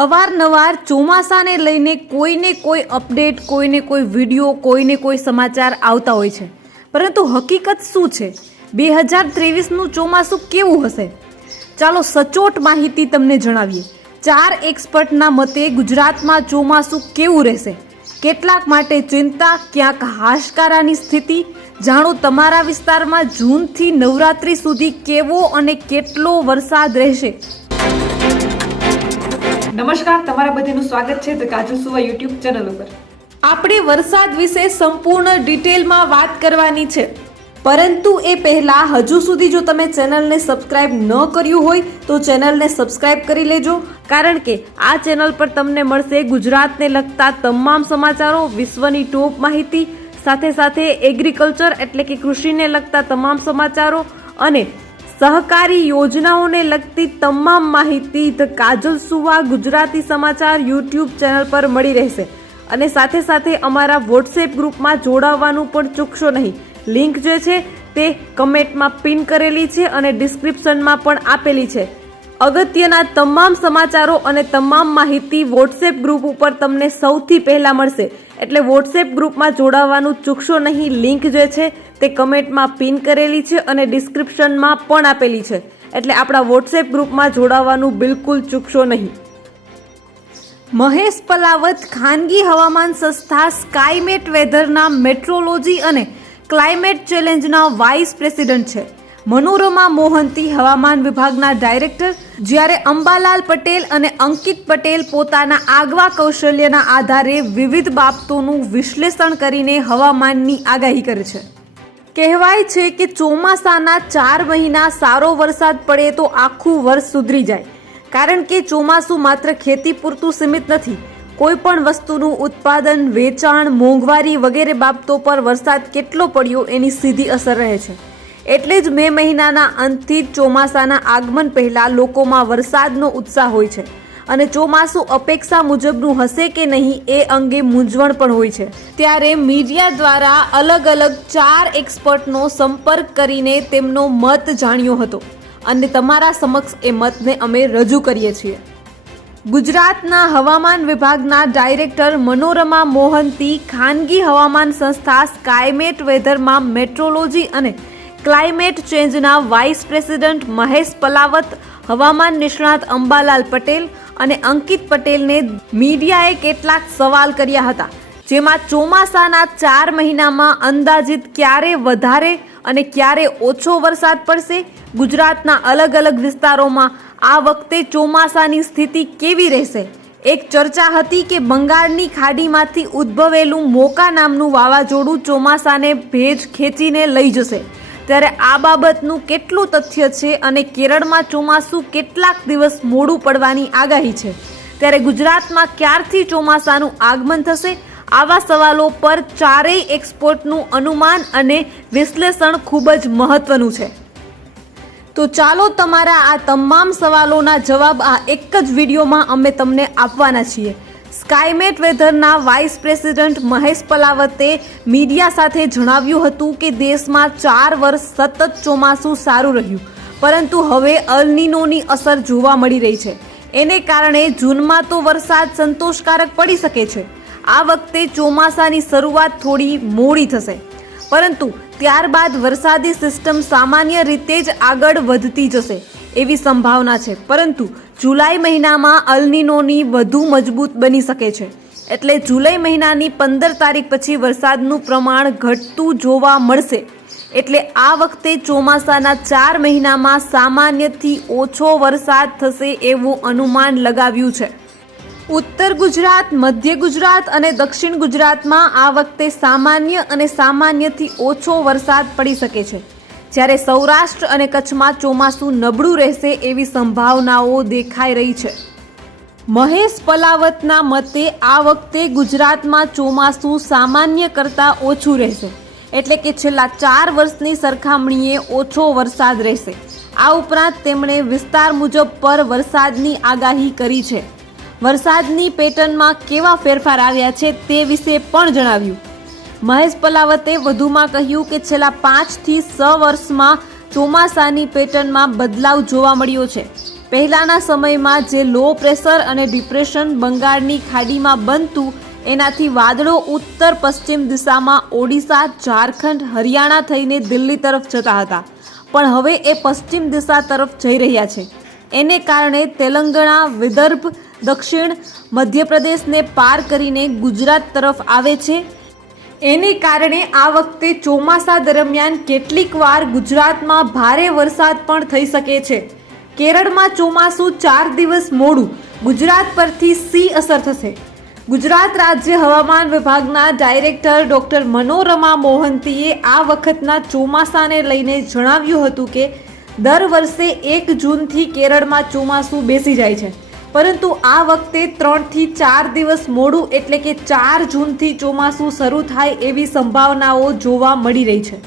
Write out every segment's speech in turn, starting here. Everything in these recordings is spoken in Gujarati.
અવારનવાર ચોમાસાને લઈને કોઈને કોઈ અપડેટ, કોઈને કોઈ વિડીયો, કોઈને કોઈ સમાચાર આવતા હોય છે, પરંતુ હકીકત શું છે? 2023નું ચોમાસું કેવું હશે? ચાલો સચોટ માહિતી તમને જણાવીએ. 4 એક્સપર્ટના મતે ગુજરાતમાં ચોમાસું કેવું રહેશે? કેટલાક માટે ચિંતા, ક્યાંક હાશકારાની સ્થિતિ. જાણો તમારા વિસ્તારમાં જૂનથી નવરાત્રી સુધી કેવો અને કેટલો વરસાદ રહેશે. નમસ્કાર, તમારા બધાનું સ્વાગત છે ધ કાજલ સુવા યુટ્યુબ ચેનલ ઉપર. આપણે વરસાદ વિશે સંપૂર્ણ ડિટેલમાં વાત કરવાની છે, પરંતુ એ પહેલા હજુ સુધી જો તમે ચેનલને સબસ્ક્રાઇબ ન કર્યું હોય તો ચેનલને સબસ્ક્રાઇબ કરી લેજો, કારણ કે આ ચેનલ પર તમને મળશે ગુજરાતને લગતા તમામ સમાચારો, વિશ્વની ટોપ માહિતી, સાથે સાથે એગ્રીકલ્ચર એટલે કે કૃષિને લગતા તમામ સમાચારો અને સહકારી યોજનાઓને લગતી તમામ માહિતી ધ કાજલ સુવા ગુજરાતી સમાચાર યુટ્યુબ ચેનલ પર મળી રહેશે. અને સાથે સાથે અમારા વોટ્સએપ ગ્રુપમાં જોડાવવાનું પણ ચૂકશો નહીં. લિંક જે છે તે કમેન્ટમાં પિન કરેલી છે અને ડિસ્ક્રિપ્શનમાં પણ આપેલી છે. અગત્યના તમામ સમાચારો અને તમામ માહિતી વોટ્સએપ ગ્રુપ ઉપર તમને સૌથી પહેલાં મળશે, એટલે વોટ્સએપ ગ્રુપમાં જોડાવવાનું ચૂકશો નહીં. લિંક જે છે તે કમેન્ટમાં પિન કરેલી છે અને ડિસ્ક્રિપ્શનમાં પણ આપેલી છે, એટલે આપણા વોટ્સએપ ગ્રુપમાં જોડાવવાનું બિલકુલ ચૂકશો નહીં. મહેશ પલાવત ખાનગી હવામાન સંસ્થા સ્કાયમેટ વેધરના મેટ્રોલોજી અને ક્લાઇમેટ ચેલેન્જના વાઇસ પ્રેસિડેન્ટ છે. મનોરમા મોહંતી હવામાન વિભાગના ડાયરેક્ટર, જ્યારે અંબાલાલ પટેલ અને અંકિત પટેલ પોતાના આગવા કૌશલ્યના આધારે વિવિધ બાબતોનું વિશ્લેષણ કરીને હવામાનની આગાહી કરે છે. કહેવાય છે કે ચોમાસાના 4 મહિના સારો વરસાદ પડે તો આખું વર્ષ સુધરી જાય, કારણ કે ચોમાસું માત્ર ખેતી પૂરતું સીમિત નથી. કોઈ પણ વસ્તુનું ઉત્પાદન, વેચાણ, મોંઘવારી વગેરે બાબતો પર વરસાદ કેટલો પડ્યો એની સીધી અસર રહે છે. એટલે જ મે મહિનાના અંતથી જ ચોમાસાના આગમન પહેલા લોકોમાં વરસાદનો ઉત્સાહ હોય છે અને ચોમાસું અપેક્ષા મુજબનું હશે કે નહીં એ અંગે મૂંઝવણ પણ હોય છે. ત્યારે મીડિયા દ્વારા અલગ અલગ 4 એક્સપર્ટનો સંપર્ક કરીને તેમનો મત જાણ્યો હતો અને તમારા સમક્ષ એ મતને અમે રજૂ કરીએ છીએ. ગુજરાતના હવામાન વિભાગના ડાયરેક્ટર મનોરમા મોહંતી, ખાનગી હવામાન સંસ્થા સ્કાયમેટ વેધરમાં મેટ્રોલોજી અને ક્લાઇમેટ ચેન્જના વાઇસ પ્રેસિડેન્ટ મહેશ પલાવત, હવામાન નિષ્ણાત અંબાલાલ પટેલ અને અંકિત પટેલને મીડિયાએ કેટલાક સવાલ કર્યા હતા, જેમાં ચોમાસાના 4 મહિનામાં અંદાજિત ક્યારે વધારે અને ક્યારે ઓછો વરસાદ પડશે, ગુજરાતના અલગ અલગ વિસ્તારોમાં આ વખતે ચોમાસાની સ્થિતિ કેવી રહેશે. એક ચર્ચા હતી કે બંગાળની ખાડીમાંથી ઉદ્ભવેલું મોકા નામનું વાવાઝોડું ચોમાસાને ભેજ ખેંચીને લઈ જશે. ત્યારે આ બાબતનું કેટલું તથ્ય છે અને કેરળમાં ચોમાસું કેટલાક દિવસ મોડું પડવાની આગાહી છે. ત્યારે ગુજરાતમાં ક્યારથી ચોમાસાનું આગમન થશે? આવા સવાલો પર 4 એક્સપર્ટનું અનુમાન અને વિશ્લેષણ ખૂબ જ મહત્વનું છે. તો ચાલો તમારા આ તમામ સવાલોના જવાબ આ એક જ વિડીયોમાં અમે તમને આપવાના છીએ. સ્કાયમેટ વેધરના vice president Mahesh Palawat media સાથે જણાવ્યું હતું કે દેશમાં 4 વર્ષ સતત ચોમાસું સારું રહ્યું, પરંતુ હવે અલનીનોની અસર જોવા મળી રહી છે. એને કારણે જૂનમાં તો વરસાદ સંતોષકારક પડી શકે છે. આ વખતે ચોમાસાની શરૂઆત થોડી મોડી થશે, પરંતુ ત્યારબાદ વરસાદી સિસ્ટમ સામાન્ય રીતે જ આગળ વધતી જશે એવી સંભાવના છે. પરંતુ જુલાઈ મહિનામાં અલનીનોની વધુ મજબૂત બની શકે છે, એટલે જુલાઈ મહિનાની 15 તારીખ પછી વરસાદનું પ્રમાણ ઘટતું જોવા મળશે. એટલે આ વખતે ચોમાસાના 4 મહિનામાં સામાન્યથી ઓછો વરસાદ થશે એવું અનુમાન લગાવ્યું છે. ઉત્તર ગુજરાત, મધ્ય ગુજરાત અને દક્ષિણ ગુજરાતમાં આ વખતે સામાન્ય અને સામાન્યથી ઓછો વરસાદ પડી શકે છે, જ્યારે સૌરાષ્ટ્ર અને કચ્છમાં ચોમાસું નબળું રહેશે એવી સંભાવનાઓ દેખાઈ રહી છે. મહેશ પલાવતના મતે આ વખતે ગુજરાતમાં ચોમાસું સામાન્ય કરતાં ઓછું રહેશે, એટલે કે છેલ્લા 4 વર્ષની સરખામણીએ ઓછો વરસાદ રહેશે. આ ઉપરાંત તેમણે વિસ્તાર મુજબ પર વરસાદની આગાહી કરી છે. વરસાદની પેટર્નમાં કેવા ફેરફાર આવ્યા છે તે વિશે પણ જણાવ્યું. મહેશ પલાવતે વધુમાં કહ્યું કે છેલ્લા 5 થી 6 વર્ષમાં ચોમાસાની પેટર્નમાં બદલાવ જોવા મળ્યો છે. પહેલાંના સમયમાં જે લો પ્રેશર અને ડિપ્રેશન બંગાળની ખાડીમાં બનતું, એનાથી વાદળો ઉત્તર પશ્ચિમ દિશામાં ઓડિશા, ઝારખંડ, હરિયાણા થઈને દિલ્હી તરફ જતા હતા, પણ હવે એ પશ્ચિમ દિશા તરફ જઈ રહ્યા છે. એને કારણે તેલંગાણા, વિદર્ભ, દક્ષિણ મધ્યપ્રદેશને પાર કરીને ગુજરાત તરફ આવે છે. એને કારણે આ વખતે ચોમાસા દરમિયાન કેટલીક વાર ગુજરાતમાં ભારે વરસાદ પણ થઈ શકે છે. કેરળમાં ચોમાસું 4 દિવસ મોડું, ગુજરાત પરથી સી અસર થશે. ગુજરાત રાજ્ય હવામાન વિભાગના ડાયરેક્ટર ડોક્ટર મનોરમા મોહંતીએ આ વખતના ચોમાસાને લઈને જણાવ્યું હતું કે દર વર્ષે 1 જૂનથી કેરળમાં ચોમાસું બેસી જાય છે, પરંતુ આ વખતે 3 થી 4 દિવસ મોડું એટલે કે 4 જૂનથી ચોમાસું શરૂ થાય એવી સંભાવનાઓ જોવા મળી રહી છે.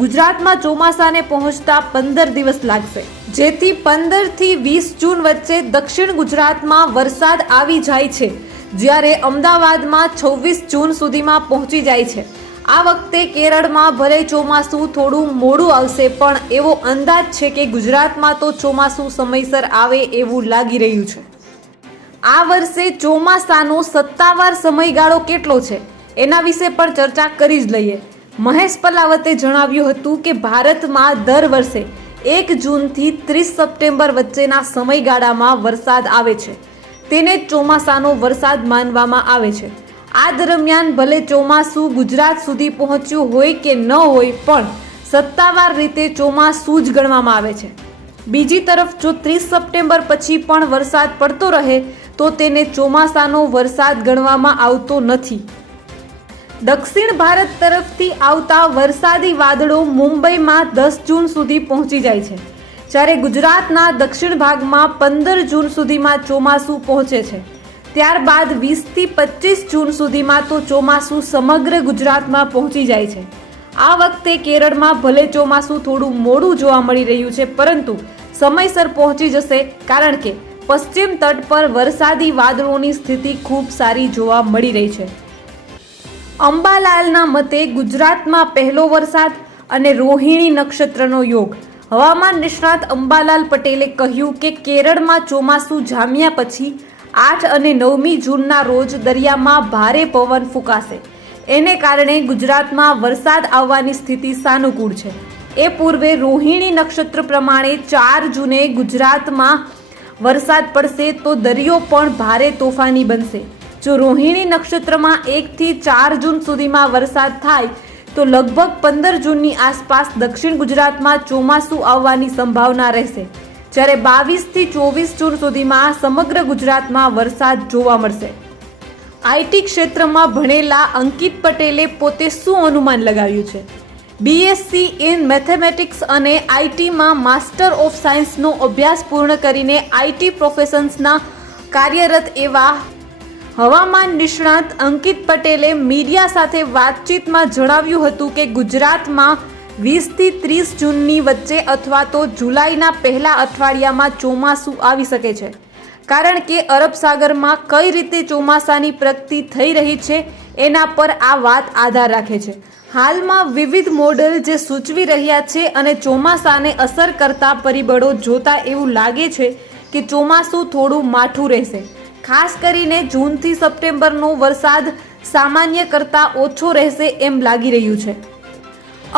ગુજરાતમાં ચોમાસાને પહોંચતા 15 દિવસ લાગશે, જેથી 15 થી 20 જૂન વચ્ચે દક્ષિણ ગુજરાતમાં વરસાદ આવી જાય છે, જ્યારે અમદાવાદમાં 26 જૂન સુધીમાં પહોંચી જાય છે. આ વખતે કેરળમાં ભલે ચોમાસું થોડું મોડું આવશે, પણ એવો અંદાજ છે કે ગુજરાતમાં તો ચોમાસું સમયસર આવે એવું લાગી રહ્યું છે. આ વર્ષે ચોમાસાનો સત્તાવાર સમયગાળો કેટલો છે એના વિશે પણ ચર્ચા કરી જ લઈએ. મહેશ પલાવતે જણાવ્યું હતું કે ભારતમાં દર વર્ષે 1 જૂનથી 30 સપ્ટેમ્બર વચ્ચેના સમયગાળામાં વરસાદ આવે છે, તેને ચોમાસાનો વરસાદ માનવામાં આવે છે. આ દરમિયાન ભલે ચોમાસું ગુજરાત સુધી પહોંચ્યું હોય કે ન હોય, પણ સત્તાવાર રીતે ચોમાસું જ ગણવામાં આવે છે. બીજી તરફ જો 30 સપ્ટેમ્બર પછી પણ વરસાદ પડતો રહે તો તેને ચોમાસાનો વરસાદ ગણવામાં આવતો નથી. દક્ષિણ ભારત તરફથી આવતા વરસાદી વાદળો મુંબઈમાં 10 જૂન સુધી પહોંચી જાય છે, જ્યારે ગુજરાતના દક્ષિણ ભાગમાં 15 જૂન સુધીમાં ચોમાસું પહોંચે છે. ત્યારબાદ 20 થી 25 જૂન સુધીમાં તો ચોમાસું સમગ્ર ગુજરાતમાં પહોંચી જાય છે. આ વખતે કેરળમાં ભલે ચોમાસું થોડું મોડું જોવા મળી રહ્યું છે, પરંતુ સમયસર પહોંચી જશે, કારણ કે પશ્ચિમ તટ પર વરસાદી વાદળોની સ્થિતિ ખૂબ સારી જોવા મળી રહી છે. અંબાલાલના મતે ગુજરાતમાં પહેલો વરસાદ અને રોહિણી નક્ષત્રનો યોગ. હવામાન નિષ્ણાત અંબાલાલ પટેલે કહ્યું કે કેરળમાં ચોમાસું જામ્યા પછી 8 અને 9મી જૂનના રોજ દરિયામાં ભારે પવન ફૂંકાશે. એને કારણે ગુજરાતમાં વરસાદ આવવાની સ્થિતિ સાનુકૂળ છે. એ પૂર્વે રોહિણી નક્ષત્ર પ્રમાણે 4 જૂને ગુજરાતમાં વરસાદ પડશે તો દરિયો પણ ભારે તોફાની બનશે. જો રોહિણી નક્ષત્રમાં 1 થી 4 જૂન સુધીમાં વરસાદ થાય તો લગભગ 15 જૂનની આસપાસ દક્ષિણ ગુજરાતમાં ચોમાસું આવવાની સંભાવના રહેશે, જ્યારે 22 થી 24 જૂન સુધીમાં સમગ્ર ગુજરાતમાં વરસાદ જોવા મળશે. આઈટી ક્ષેત્રમાં ભણેલા અંકિત પટેલે પોતે શું અનુમાન લગાવ્યું છે? બીએસસી ઇન મેથેમેટિક્સ અને આઈટીમાં માસ્ટર ઓફ સાયન્સનો અભ્યાસ પૂર્ણ કરીને આઈટી પ્રોફેશન્સના કાર્યરત એવા હવામાન નિષ્ણાત અંકિત પટેલે મીડિયા સાથે વાતચીતમાં જણાવ્યું હતું કે ગુજરાતમાં 20 થી 30 જૂનની વચ્ચે અથવા તો જુલાઈના પહેલા અઠવાડિયામાં ચોમાસું આવી શકે છે, કારણ કે અરબ સાગરમાં કઈ રીતે ચોમાસાની પ્રગતિ થઈ રહી છે એના પર આ વાત આધાર રાખે છે. હાલમાં વિવિધ મોડેલ જે સૂચવી રહ્યા છે અને ચોમાસાને અસર કરતા પરિબળો જોતા એવું લાગે છે કે ચોમાસું થોડું માઠું રહેશે. ખાસ કરીને જૂનથી સપ્ટેમ્બરનો વરસાદ સામાન્ય કરતાં ઓછો રહેશે એમ લાગી રહ્યું છે.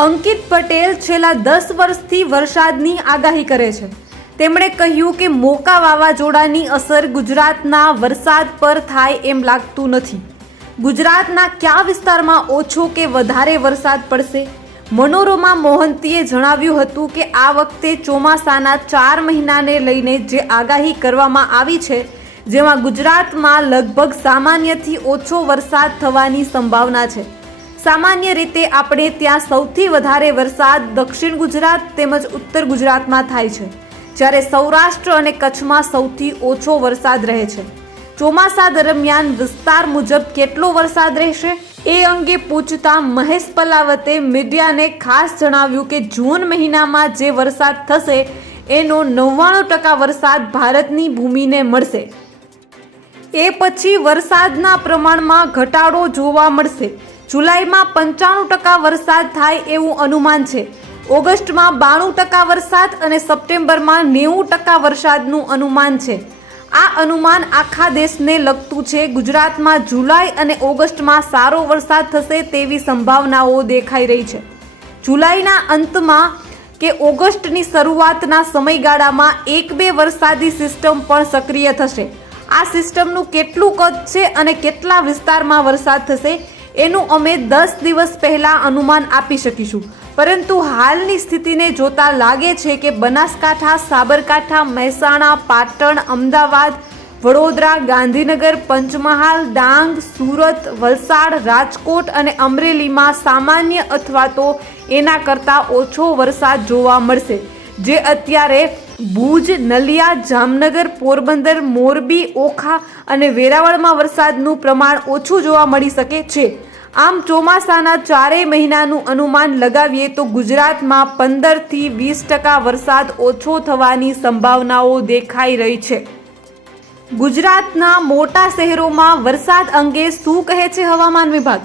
અંકિત પટેલ છેલ્લા 10 વર્ષથી વરસાદની આગાહી કરે છે. તેમણે કહ્યું કે મોકા વાવાઝોડાની અસર ગુજરાતના વરસાદ પર થાય એમ લાગતું નથી. ગુજરાતના કયા વિસ્તારમાં ઓછો કે વધારે વરસાદ પડશે? મનોરમા મોહંતીએ જણાવ્યું હતું કે આ વખતે ચોમાસાના 4 મહિનાને લઈને જે આગાહી કરવામાં આવી છે, જેમાં ગુજરાતમાં લગભગ સામાન્યથી ઓછો વરસાદ થવાની સંભાવના છે. સામાન્ય રીતે આપણે ત્યાં સૌથી વધારે વરસાદ દક્ષિણ ગુજરાત તેમજ ઉત્તર ગુજરાતમાં થાય છે, જ્યારે સૌરાષ્ટ્ર અને કચ્છમાં સૌથી ઓછો વરસાદ રહે છે. ચોમાસા દરમિયાન વિસ્તાર મુજબ કેટલો વરસાદ રહેશે એ અંગે પૂછતા મહેશ પલાવતે મીડિયાને ખાસ જણાવ્યું કે જૂન મહિનામાં જે વરસાદ થશે એનો 99% વરસાદ ભારતની ભૂમિને મળશે. એ પછી વરસાદના પ્રમાણમાં ઘટાડો જોવા મળશે. જુલાઈમાં 95% વરસાદ થાય એવું અનુમાન છે. ઓગસ્ટમાં 92% વરસાદ અને સપ્ટેમ્બરમાં 90% વરસાદનું અનુમાન છે. આ અનુમાન આખા દેશને લગતું છે. ગુજરાતમાં જુલાઈ અને ઓગસ્ટમાં સારો વરસાદ થશે તેવી સંભાવનાઓ દેખાઈ રહી છે. જુલાઈના અંતમાં કે ઓગસ્ટની શરૂઆતના સમયગાળામાં 1-2 વરસાદી સિસ્ટમ પણ સક્રિય થશે. આ સિસ્ટમનું કેટલું કદ છે અને કેટલા વિસ્તારમાં વરસાદ થશે એનું અમે 10 દિવસ પહેલા અનુમાન આપી શકીશું. પરંતુ હાલની સ્થિતિને જોતા લાગે છે કે બનાસકાંઠા, સાબરકાંઠા, મહેસાણા, પાટણ, અમદાવાદ, વડોદરા, ગાંધીનગર, પંચમહાલ, ડાંગ, સુરત, વલસાડ, રાજકોટ અને અમરેલીમાં સામાન્ય અથવા તો એના કરતાં ઓછો વરસાદ જોવા મળશે, જે અત્યારે ભુજ, નલિયા, જામનગર, પોરબંદર, મોરબી, ઓખા અને વેરાવળમાં વરસાદનું પ્રમાણ ઓછું જોવા મળી શકે છે. આમ ચોમાસાના 4 મહિનાનું અનુમાન લગાવીએ તો ગુજરાતમાં 15થી 20% વરસાદ ઓછો થવાની સંભાવનાઓ દેખાઈ રહી છે. ગુજરાતના મોટા શહેરોમાં વરસાદ અંગે શું કહે છે હવામાન વિભાગ?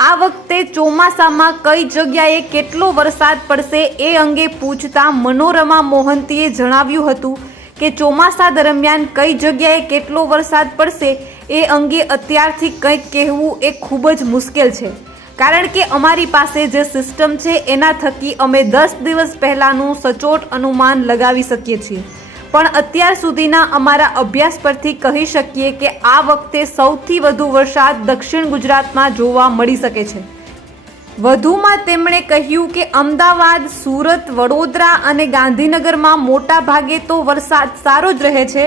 આ વખતે ચોમાસામાં કઈ જગ્યાએ કેટલો વરસાદ પડશે એ અંગે પૂછતા મનોરમા મોહંતીએ જણાવ્યું હતું કે ચોમાસા દરમિયાન કઈ જગ્યાએ કેટલો વરસાદ પડશે એ અંગે અત્યારથી કંઈક કહેવું એ ખૂબ જ મુશ્કેલ છે, કારણ કે અમારી પાસે જે સિસ્ટમ છે એના થકી અમે 10 દિવસ પહેલાંનું સચોટ અનુમાન લગાવી શકીએ છીએ. પણ અત્યાર સુધીના અમારા અભ્યાસ પરથી કહી શકીએ કે આ વખતે સૌથી વધુ વરસાદ દક્ષિણ ગુજરાતમાં જોવા મળી શકે છે. વધુમાં તેમણે કહ્યું કે અમદાવાદ, સુરત, વડોદરા અને ગાંધીનગરમાં મોટા ભાગે તો વરસાદ સારો જ રહે છે.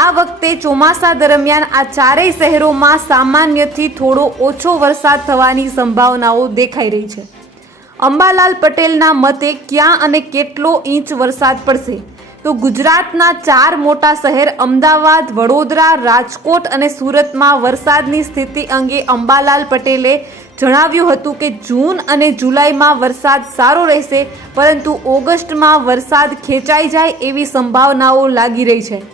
આ વખતે ચોમાસા દરમિયાન આ 4 શહેરોમાં સામાન્યથી થોડો ઓછો વરસાદ થવાની સંભાવનાઓ દેખાઈ રહી છે. અંબાલાલ પટેલના મતે ક્યાં અને કેટલો ઇંચ વરસાદ પડશે? તો ગુજરાતના 4 મોટા શહેર અમદાવાદ, વડોદરા, રાજકોટ અને સુરતમાં વરસાદની સ્થિતિ અંગે અંબાલાલ પટેલે જણાવ્યું હતું કે જૂન અને જુલાઈમાં વરસાદ સારો રહેશે, પરંતુ ઓગસ્ટમાં વરસાદ ખેંચાઈ જાય એવી સંભાવનાઓ લાગી રહી છે.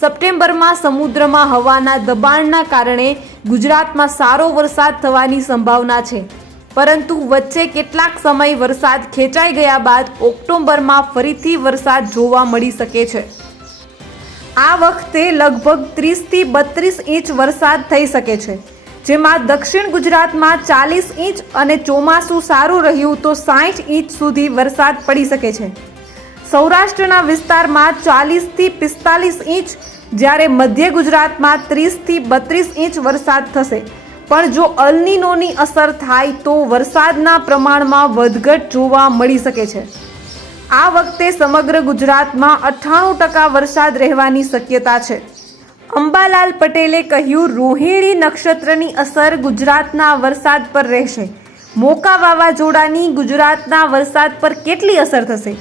સપ્ટેમ્બરમાં સમુદ્રમાં હવાના દબાણના કારણે ગુજરાતમાં સારો વરસાદ થવાની સંભાવના છે, પરંતુ વચ્ચે કેટલાક સમય વરસાદ ખેંચાઈ ગયા બાદ ઓક્ટોબરમાં ફરીથી વરસાદ જોવા મળી શકે છે. આ વખતે લગભગ 30થી 32 ઇંચ વરસાદ થઈ શકે છે, જેમાં દક્ષિણ ગુજરાતમાં 40 ઇંચ અને ચોમાસું સારું રહ્યું તો 60 ઇંચ સુધી વરસાદ પડી શકે છે. સૌરાષ્ટ્રના વિસ્તારમાં 40થી 45 ઇંચ, જ્યારે મધ્ય ગુજરાતમાં 30થી 32 ઇંચ વરસાદ થશે. પણ જો અલનીનોની અસર થાય તો વરસાદના પ્રમાણમાં વધઘટ જોવા મળી શકે છે. આ વખતે સમગ્ર ગુજરાતમાં 98% વરસાદ રહેવાની શક્યતા છે. અંબાલાલ પટેલે કહ્યું, રોહિણી નક્ષત્રની અસર ગુજરાતના વરસાદ પર રહેશે. મોકા વાવાઝોડાની ગુજરાતના વરસાદ પર કેટલી અસર થશે?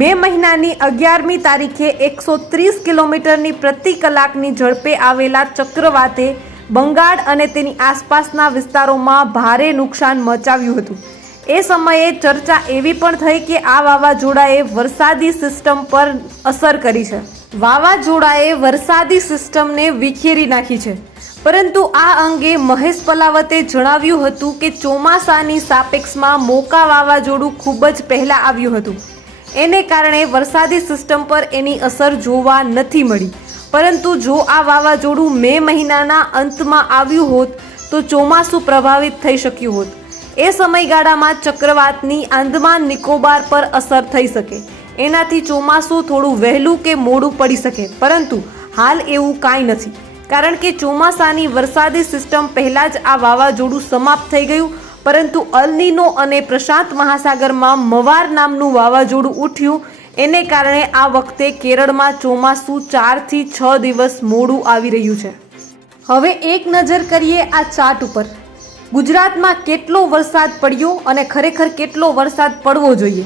મે મહિનાની 11મી તારીખે 130 કિલોમીટરની પ્રતિ કલાકની ઝડપે આવેલા ચક્રવાતે બંગાળ અને તેની આસપાસના વિસ્તારોમાં ભારે નુકસાન મચાવ્યું હતું. એ સમયે ચર્ચા એવી પણ થઈ કે આ વાવાઝોડાએ વરસાદી સિસ્ટમ પર અસર કરી છે. વાવાઝોડાએ વરસાદી સિસ્ટમને વિખેરી નાખી છે. પરંતુ આ અંગે મહેશ પલાવતે જણાવ્યું હતું કે ચોમાસાની સાપેક્ષમાં મોકા વાવાઝોડું ખૂબ જ પહેલાં આવ્યું હતું. એને કારણે વરસાદી સિસ્ટમ પર એની અસર જોવા નથી મળી. પરંતુ જો આ વાવાઝોડું મે મહિનાના અંતમાં આવ્યું હોત તો ચોમાસું પ્રભાવિત થઈ શક્યું હોત. એ સમયગાળામાં ચક્રવાતની આંદામાન નિકોબાર પર અસર થઈ શકે. એનાથી ચોમાસું થોડું વહેલું કે મોડું પડી શકે. પરંતુ હાલ એવું કાંઈ નથી, કારણ કે ચોમાસાની વરસાદી સિસ્ટમ પહેલાં જ આ વાવાઝોડું સમાપ્ત થઈ ગયું. પરંતુ અલનીનો અને પ્રશાંત મહાસાગરમાં મવાર નામનું વાવાઝોડું ઉઠ્યું, એને કારણે આ વખતે કેરળમાં ચોમાસું 4 થી 6 દિવસ મોડું આવી રહ્યું છે. હવે એક નજર કરીએ આ ચાર્ટ ઉપર. ગુજરાતમાં કેટલો વરસાદ પડ્યો અને ખરેખર કેટલો વરસાદ પડવો જોઈએ.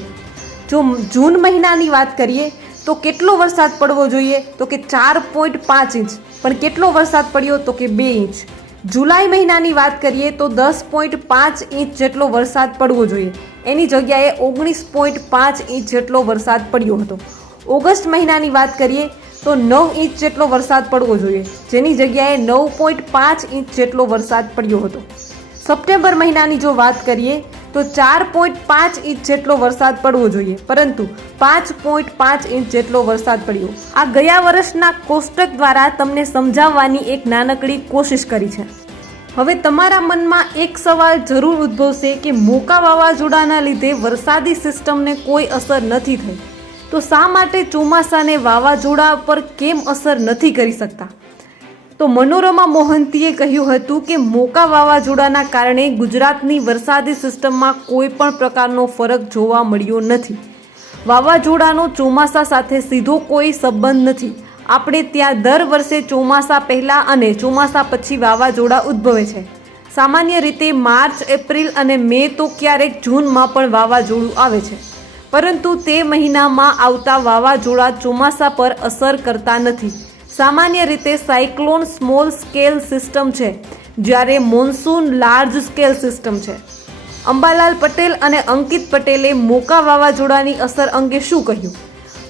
જો જૂન મહિનાની વાત કરીએ તો કેટલો વરસાદ પડવો જોઈએ? તો કે 4.5 ઇંચ. પણ કેટલો વરસાદ પડ્યો? તો કે 2 ઇંચ. જુલાઈ મહિનાની વાત કરીએ તો 10.5 ઇંચ જેટલો વરસાદ પડવો જોઈએ. એની જગ્યાએ 19.5 ઇંચ જેટલો વરસાદ પડ્યો હતો. ઓગસ્ટ મહિનાની વાત કરીએ તો 9 ઇંચ જેટલો વરસાદ પડવો જોઈએ, જેની જગ્યાએ 9.5 ઇંચ જેટલો વરસાદ પડ્યો હતો. સપ્ટેમ્બર મહિનાની જો વાત કરીએ તો 4.5 ઇંચ જેટલો વરસાદ પડવો જોઈએ, પરંતુ 5.5 ઇંચ જેટલો વરસાદ પડ્યો. આ ગયા વર્ષના કોષ્ટક દ્વારા તમને સમજાવવાની એક નાનકડી કોશિશ કરી છે. હવે તમારા મનમાં એક સવાલ જરૂર ઉદ્ભવશે કે મોકા વાવાઝોડાના લીધે વરસાદી સિસ્ટમને કોઈ અસર નથી થઈ, તો શા માટે ચોમાસાને વાવાઝોડા પર કેમ અસર નથી કરી શકતા? તો મનોરમા મોહંતીએ કહ્યું હતું કે મોકા વાવાઝોડાના કારણે ગુજરાતની વરસાદી સિસ્ટમમાં કોઈ પણ પ્રકારનો ફરક જોવા મળ્યો નથી. વાવાઝોડાનો ચોમાસા સાથે સીધો કોઈ સંબંધ નથી. આપણે ત્યાં દર વર્ષે ચોમાસા પહેલાં અને ચોમાસા પછી વાવાઝોડા ઉદ્ભવે છે. સામાન્ય રીતે માર્ચ, એપ્રિલ અને મે તો ક્યારેક જૂનમાં પણ વાવાઝોડું આવે છે, પરંતુ તે મહિનામાં આવતા વાવાઝોડા ચોમાસા પર અસર કરતા નથી. સામાન્ય રીતે સાયક્લોન સ્મોલ સ્કેલ સિસ્ટમ છે, જ્યારે મોન્સૂન લાર્જ સ્કેલ સિસ્ટમ છે. અંબાલાલ પટેલ અને અંકિત પટેલે મોકા વાવાઝોડાની અસર અંગે શું કહ્યું?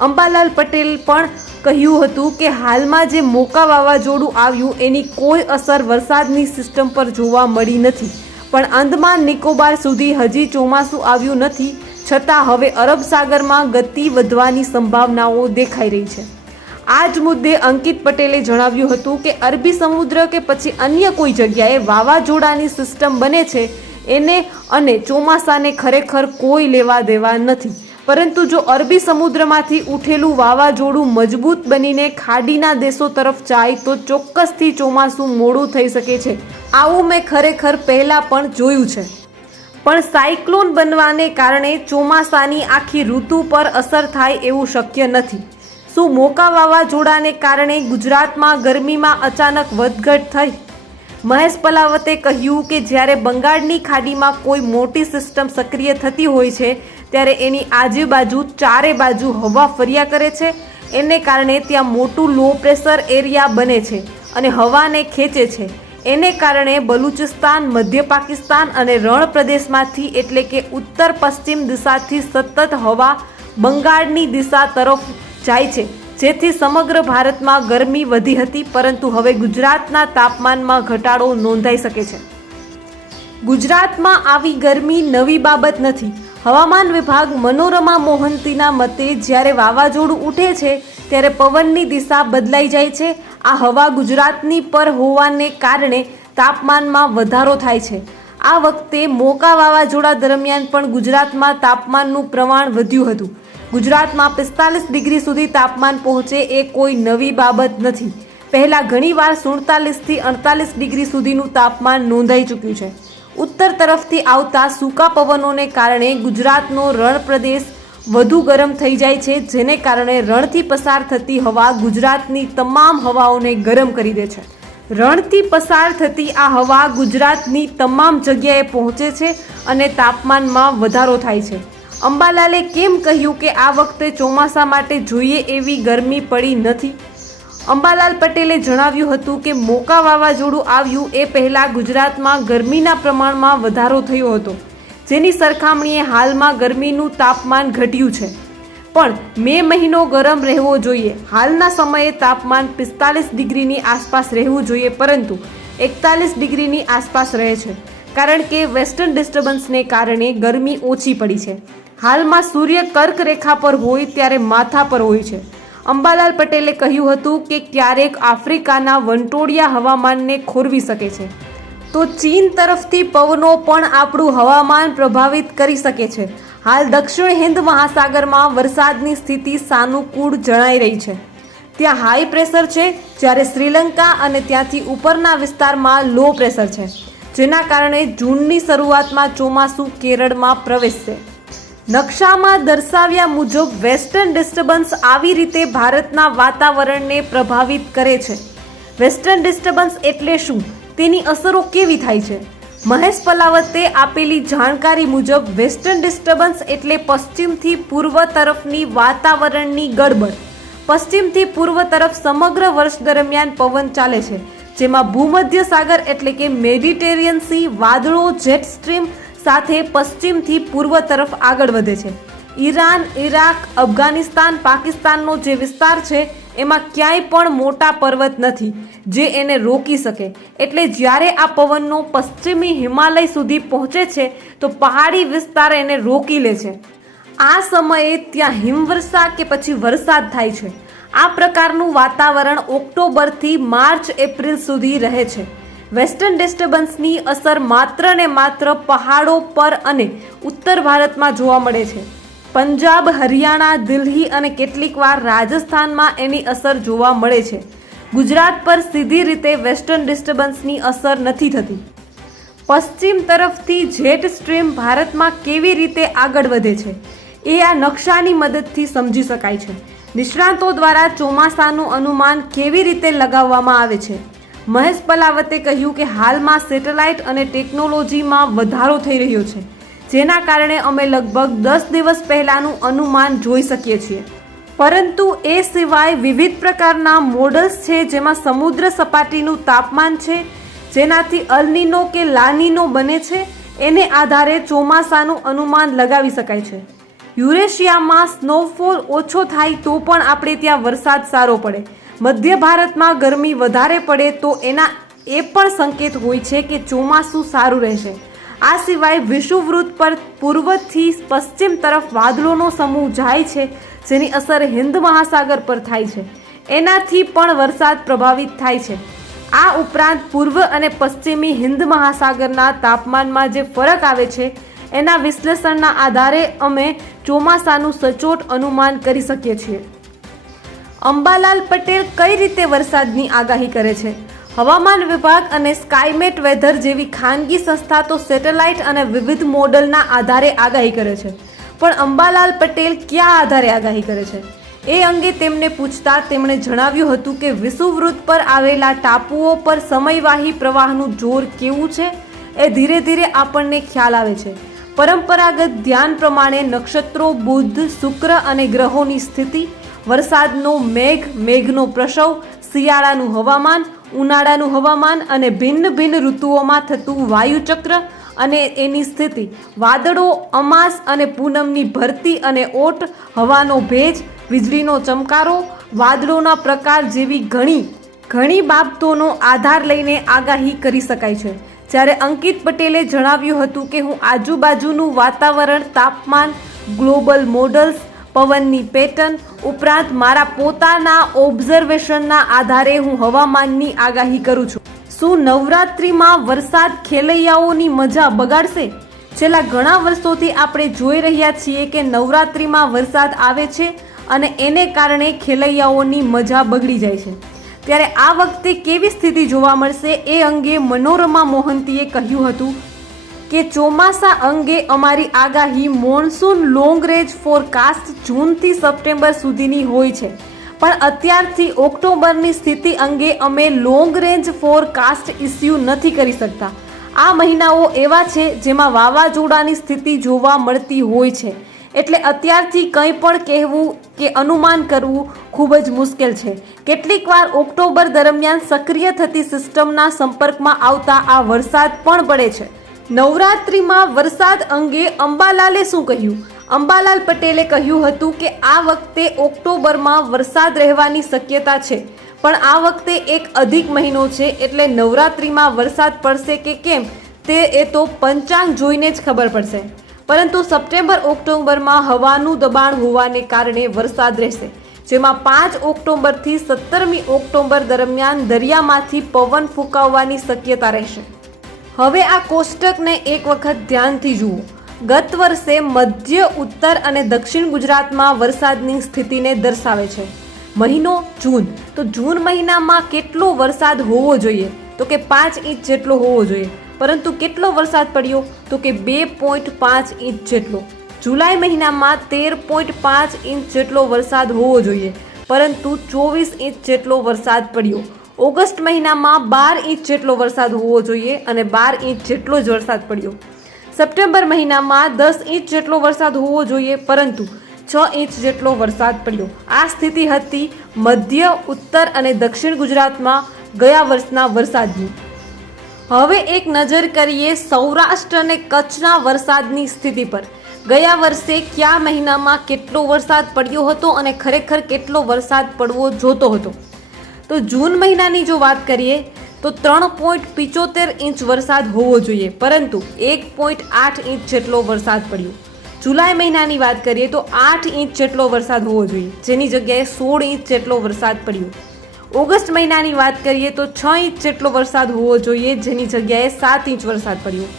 અંબાલાલ પટેલ પણ કહ્યું હતું કે હાલમાં જે મોકા વાવાઝોડું આવ્યું એની કોઈ અસર વરસાદની સિસ્ટમ પર જોવા મળી નથી, પણ અંદમાન નિકોબાર સુધી હજી ચોમાસું આવ્યું નથી, છતાં હવે અરબ સાગરમાં ગતિ વધવાની સંભાવનાઓ દેખાઈ રહી છે. આ જ મુદ્દે અંકિત પટેલે જણાવ્યું હતું કે અરબી સમુદ્ર કે પછી અન્ય કોઈ જગ્યાએ વાવાઝોડાની સિસ્ટમ બને છે એને અને ચોમાસાને ખરેખર કોઈ લેવા દેવા નથી, પરંતુ જો અરબી સમુદ્રમાંથી ઉઠેલું વાવાઝોડું મજબૂત બનીને ખાડીના દેશો તરફ જાય તો ચોક્કસથી ચોમાસું મોડું થઈ શકે છે. આવું મેં ખરેખર પહેલાં પણ જોયું છે. પણ સાયક્લોન બનવાને કારણે ચોમાસાની આખી ઋતુ પર અસર થાય એવું શક્ય નથી. શું મોકા વાવાઝોડાને કારણે ગુજરાતમાં ગરમીમાં અચાનક વધઘટ થઈ? મહેશ પલાવતે કહ્યું કે જ્યારે બંગાળની ખાડીમાં કોઈ મોટી સિસ્ટમ સક્રિય થતી હોય છે ત્યારે એની આજુબાજુ ચારે બાજુ હવા ફર્યા કરે છે. એને કારણે ત્યાં મોટું લો પ્રેશર એરિયા બને છે અને હવાને ખેંચે છે. એને કારણે બલુચિસ્તાન, મધ્ય પાકિસ્તાન અને રણ પ્રદેશમાંથી એટલે કે ઉત્તર પશ્ચિમ દિશાથી સતત હવા બંગાળની દિશા તરફ જાય છે, જેથી સમગ્ર ભારતમાં ગરમી વધી હતી, પરંતુ હવે ગુજરાતના તાપમાનમાં ઘટાડો નોંધાઈ શકે છે. ગુજરાતમાં આવી ગરમી નવી બાબત નથી. હવામાન વિભાગ મનોરમા મોહંતીના મતે જ્યારે વાવાઝોડું ઉઠે છે ત્યારે પવનની દિશા બદલાઈ જાય છે. આ હવા ગુજરાતની પર હોવાને કારણે તાપમાનમાં વધારો થાય છે. આ વખતે મોકા વાવાઝોડા દરમિયાન પણ ગુજરાતમાં તાપમાનનું પ્રમાણ વધ્યું હતું. ગુજરાતમાં 45 ડિગ્રી સુધી તાપમાન પહોંચે એ કોઈ નવી બાબત નથી. પહેલાં ઘણીવાર 47થી 48 ડિગ્રી સુધીનું તાપમાન નોંધાઈ ચૂક્યું છે. ઉત્તર તરફથી આવતા સૂકા પવનોને કારણે ગુજરાતનો રણ પ્રદેશ વધુ ગરમ થઈ જાય છે, જેને કારણે રણથી પસાર થતી હવા ગુજરાતની તમામ હવાઓને ગરમ કરી દે છે. રણથી પસાર થતી આ હવા ગુજરાતની તમામ જગ્યાએ પહોંચે છે અને તાપમાનમાં વધારો થાય છે. અંબાલાલે કેમ કહ્યું કે આ વખતે ચોમાસા માટે જોઈએ એવી ગરમી પડી નથી? અંબાલાલ પટેલે જણાવ્યું હતું કે મોકા વાવાઝોડું આવ્યું એ પહેલાં ગુજરાતમાં ગરમીના પ્રમાણમાં વધારો થયો હતો, જેની સરખામણીએ હાલમાં ગરમીનું તાપમાન ઘટ્યું છે. પણ મે મહિનો ગરમ રહેવો જોઈએ. હાલના સમયે તાપમાન 45 ડિગ્રીની આસપાસ રહેવું જોઈએ, પરંતુ 41 ડિગ્રીની આસપાસ રહે છે, કારણ કે વેસ્ટર્ન ડિસ્ટર્બન્સને કારણે ગરમી ઓછી પડી છે. હાલમાં સૂર્ય કર્ક રેખા પર હોય ત્યારે માથા પર હોય છે. અંબાલાલ પટેલે કહ્યું હતું કે ક્યારેક આફ્રિકાના વંટોળિયા હવામાનને ખોરવી શકે છે, તો ચીન તરફથી પવનો પણ આપણું હવામાન પ્રભાવિત કરી શકે છે. હાલ દક્ષિણ હિન્દ મહાસાગરમાં વરસાદની સ્થિતિ સાનુકૂળ જણાઈ રહી છે. ત્યાં હાઈ પ્રેશર છે, જ્યારે શ્રીલંકા અને ત્યાંથી ઉપરના વિસ્તારમાં લો પ્રેશર છે, જેના કારણે જૂનની શરૂઆતમાં ચોમાસું કેરળમાં પ્રવેશશે. નકશામાં દર્શાવ્યા મુજબ વેસ્ટર્ન ડિસ્ટર્બન્સ આવી રીતે ભારતના વાતાવરણને પ્રભાવિત કરે છે. વેસ્ટર્ન ડિસ્ટર્બન્સ એટલે શું? તેની અસરો કેવી થાય છે? મહેશ પલાવતે આપેલી જાણકારી મુજબ વેસ્ટર્ન ડિસ્ટર્બન્સ એટલે પશ્ચિમથી પૂર્વ તરફની વાતાવરણની ગડબડ. પશ્ચિમથી પૂર્વ તરફ સમગ્ર વર્ષ દરમિયાન પવન ચાલે છે, જેમાં ભૂમધ્ય સાગર એટલે કે મેડિટેરિયન સી વાદળો જેટ સ્ટ્રીમ સાથે પશ્ચિમથી પૂર્વ તરફ આગળ વધે છે. ઈરાન, ઇરાક, અફઘાનિસ્તાન, પાકિસ્તાનનો જે વિસ્તાર છે એમાં ક્યાંય પણ મોટા પર્વત નથી જે એને રોકી શકે. એટલે જ્યારે આ પવનનો પશ્ચિમી હિમાલય સુધી પહોંચે છે તો પહાડી વિસ્તાર એને રોકી લે છે. આ સમયે ત્યાં હિમવર્ષા કે પછી વરસાદ થાય છે. આ પ્રકારનું વાતાવરણ ઓક્ટોબરથી માર્ચ એપ્રિલ સુધી રહે છે. વેસ્ટર્ન ડિસ્ટર્બન્સની અસર માત્ર ને માત્ર પહાડો પર અને ઉત્તર ભારતમાં જોવા મળે છે. પંજાબ, હરિયાણા, દિલ્હી અને કેટલીક વાર રાજસ્થાનમાં એની અસર જોવા મળે છે. ગુજરાત પર સીધી રીતે વેસ્ટર્ન ડિસ્ટર્બન્સની અસર નથી થતી. પશ્ચિમ તરફથી જેટ સ્ટ્રીમ ભારતમાં કેવી રીતે આગળ વધે છે એ આ નકશાની મદદથી સમજી શકાય છે. નિષ્ણાતો દ્વારા ચોમાસાનું અનુમાન કેવી રીતે લગાવવામાં આવે છે. મહેશ પલાવતે કહ્યું કે હાલમાં સેટેલાઇટ અને ટેકનોલોજીમાં વધારો થઈ રહ્યો છે, જેના કારણે અમે લગભગ 10 દિવસ પહેલાંનું અનુમાન જોઈ શકીએ છીએ. પરંતુ એ સિવાય વિવિધ પ્રકારના મોડલ્સ છે જેમાં સમુદ્ર સપાટીનું તાપમાન છે જેનાથી અલનીનો કે લાનીનો બને છે. એને આધારે ચોમાસાનું અનુમાન લગાવી શકાય છે. યુરેશિયામાં સ્નોફોલ ઓછો થાય તો પણ આપણે ત્યાં વરસાદ સારો પડે. મધ્ય ભારતમાં ગરમી વધારે પડે તો એના એ પણ સંકેત હોય છે કે ચોમાસું સારું રહેશે. આ સિવાય વિષુવવૃત્ત પર પૂર્વથી પશ્ચિમ તરફ વાદળોનો સમૂહ જાય છે જેની અસર હિન્દ મહાસાગર પર થાય છે. એનાથી પણ વરસાદ પ્રભાવિત થાય છે. આ ઉપરાંત પૂર્વ અને પશ્ચિમી હિન્દ મહાસાગરના તાપમાનમાં જે ફરક આવે છે એના વિશ્લેષણના આધારે અમે ચોમાસાનું સચોટ અનુમાન કરી શકીએ છીએ. અંબાલાલ પટેલ કઈ રીતે વરસાદની આગાહી કરે છે? હવામાન વિભાગ અને સ્કાયમેટ વેધર જેવી ખાનગી સંસ્થા તો સેટેલાઇટ અને વિવિધ મોડલના આધારે આગાહી કરે છે, પણ અંબાલાલ પટેલ કયા આધારે આગાહી કરે છે એ અંગે તેમને પૂછતા તેમણે જણાવ્યું હતું કે વિષુવવૃત્ત પર આવેલા ટાપુઓ પર સમયવાહી પ્રવાહનું જોર કેવું છે એ ધીરે ધીરે આપણને ખ્યાલ આવે છે. પરંપરાગત ધ્યાન પ્રમાણે નક્ષત્રો, બુધ, શુક્ર અને ગ્રહોની સ્થિતિ, વરસાદનો મેઘનો પ્રસવ, શિયાળાનું હવામાન, ઉનાળાનું હવામાન અને ભિન્ન ભિન્ન ઋતુઓમાં થતું વાયુચક્ર અને એની સ્થિતિ, વાદળો, અમાસ અને પૂનમની ભરતી અને ઓટ, હવાનો ભેજ, વીજળીનો ચમકારો, વાદળોના પ્રકાર જેવી ઘણી બાબતોનો આધાર લઈને આગાહી કરી શકાય છે. જ્યારે અંકિત પટેલે જણાવ્યું હતું કે હું આજુબાજુનું વાતાવરણ, તાપમાન, ગ્લોબલ મોડલ્સ, પવનની પેટર્ન ઉપરાંત મારા પોતાના ઓબ્ઝર્વેશનના આધારે હું હવામાનની આગાહી કરું છું. શું નવરાત્રિમાં વરસાદ ખેલૈયાઓની મજા બગાડશે? છેલ્લા ઘણા વર્ષોથી આપણે જોઈ રહ્યા છીએ કે નવરાત્રિમાં વરસાદ આવે છે અને એને કારણે ખેલૈયાઓની મજા બગડી જાય છે. ત્યારે આ વખતે કેવી સ્થિતિ જોવા મળશે એ અંગે મનોરમા મોહંતીએ કહ્યું હતું કે ચોમાસા અંગે અમારી આગાહી મોન્સૂન લોંગ રેન્જ ફોરકાસ્ટ જૂનથી સપ્ટેમ્બર સુધીની હોય છે, પણ અત્યારથી ઓક્ટોબરની સ્થિતિ અંગે અમે લોંગ રેન્જ ફોરકાસ્ટ ઇસ્યુ નથી કરી શકતા. આ મહિનાઓ એવા છે જેમાં વાવાઝોડાની સ્થિતિ જોવા મળતી હોય છે, એટલે અત્યારથી કંઈ પણ કહેવું કે અનુમાન કરવું ખૂબ જ મુશ્કેલ છે. કેટલીક વાર ઓક્ટોબર દરમિયાન સક્રિય થતી સિસ્ટમના સંપર્કમાં આવતા આ વરસાદ પણ પડે છે. નવરાત્રિમાં વરસાદ અંગે અંબાલાલે શું કહ્યું? અંબાલાલ પટેલે કહ્યું હતું કે આ વખતે ઓક્ટોબરમાં વરસાદ રહેવાની શક્યતા છે, પણ આ વખતે એક અધિક મહિનો છે એટલે નવરાત્રિમાં વરસાદ પડશે કે કેમ એ તો પંચાંગ જોઈને જ ખબર પડશે. પરંતુ સપ્ટેમ્બર ઓક્ટોબરમાં હવાનું દબાણ હોવાને કારણે વરસાદ રહેશે, જેમાં 5 ઓક્ટોબરથી 17મી ઓક્ટોબર દરમિયાન દરિયામાંથી પવન ફૂંકાવવાની શક્યતા રહેશે. હવે આ કોષ્ટકને એક વખત ધ્યાનથી જુઓ. ગત વર્ષે મધ્ય, ઉત્તર અને દક્ષિણ ગુજરાતમાં વરસાદની સ્થિતિને દર્શાવે છે. મહિનો જૂન, તો જૂન મહિનામાં કેટલો વરસાદ હોવો જોઈએ? તો કે 5 ઇંચ જેટલો હોવો જોઈએ. પરંતુ કેટલો વરસાદ પડ્યો? તો કે 2.5 ઇંચ જેટલો. જુલાઈ મહિનામાં 13.5 ઇંચ જેટલો વરસાદ હોવો જોઈએ, પરંતુ 24 ઇંચ જેટલો વરસાદ પડ્યો. ઓગસ્ટ મહિનામાં 12 ઇંચ જેટલો વરસાદ હોવો જોઈએ અને 12 ઇંચ જેટલો જ વરસાદ પડ્યો. સપ્ટેમ્બર મહિનામાં 10 ઇંચ જેટલો વરસાદ હોવો જોઈએ, પરંતુ 6 ઇંચ જેટલો વરસાદ પડ્યો. આ સ્થિતિ હતી મધ્ય, ઉત્તર અને દક્ષિણ ગુજરાતમાં ગયા વર્ષના વરસાદની. હવે એક નજર કરીએ સૌરાષ્ટ્ર અને કચ્છના વરસાદની સ્થિતિ પર. ગયા વર્ષે કયા મહિનામાં કેટલો વરસાદ પડ્યો હતો અને ખરેખર કેટલો વરસાદ પડવો જોતો હતો? તો જૂન મહિનાની જો વાત કરીએ તો 3.75 ઇંચ વરસાદ હોવો જોઈએ, પરંતુ 1.8 ઇંચ જેટલો વરસાદ પડ્યો. જુલાઈ મહિનાની વાત કરીએ તો 8 ઇંચ જેટલો વરસાદ હોવો જોઈએ, જેની જગ્યાએ 16 ઇંચ જેટલો વરસાદ પડ્યો. ઓગસ્ટ મહિનાની વાત કરીએ તો 6 ઇંચ જેટલો વરસાદ હોવો જોઈએ, જેની જગ્યાએ 7 ઇંચ વરસાદ પડ્યો.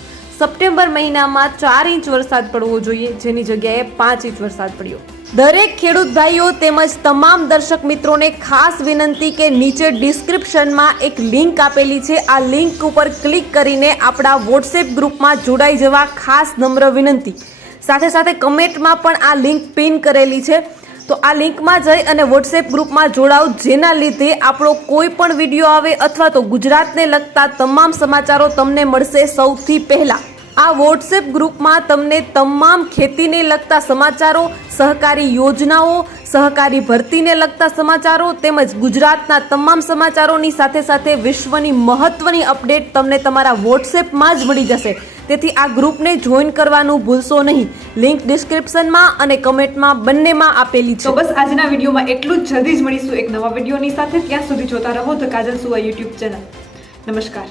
સપ્ટેમ્બર મહિનામાં 4 ઇંચ વરસાદ પડવો જોઈએ, જેની જગ્યાએ 5 ઇંચ વરસાદ પડ્યો. દરેક ખેડૂત ભાઈઓ તેમજ તમામ દર્શક મિત્રોને ખાસ વિનંતી કે નીચે ડિસ્ક્રિપ્શનમાં એક લિંક આપેલી છે. આ લિંક ઉપર ક્લિક કરીને આપણા વોટ્સએપ ગ્રુપમાં જોડાઈ જવા ખાસ નમ્ર વિનંતી. સાથે સાથે કમેન્ટમાં પણ આ લિંક પિન કરેલી છે, તો આ લિંકમાં જઈ અને વોટ્સએપ ગ્રુપમાં જોડાઓ, જેના લીધે આપણો કોઈ પણ વિડીયો આવે અથવા તો ગુજરાતને લગતા તમામ સમાચારો તમને મળશે સૌથી પહેલા. આ વોટ્સએપ ગ્રુપમાં તમને તમામ ખેતીને લગતા સમાચારો, સહકારી યોજનાઓ, સહકારી ભરતીને લગતા સમાચારો તેમજ ગુજરાતના તમામ સમાચારોની સાથે સાથે વિશ્વની મહત્વની અપડેટ તમને તમારા વોટ્સએપમાં જ મળી જશે. તેથી આ ગ્રુપને જોઈન કરવાનું ભૂલશો નહીં. લિંક ડિસ્ક્રિપ્શનમાં અને કમેન્ટમાં બંનેમાં આપેલી છે. તો બસ આજના વિડીયોમાં એટલું જ. જલ્દી જ મળીશું એક નવા વિડીયોની સાથે. ત્યાં સુધી જોતા રહો ધ કાજલ સુવા યુટ્યુબ ચેનલ. નમસ્કાર.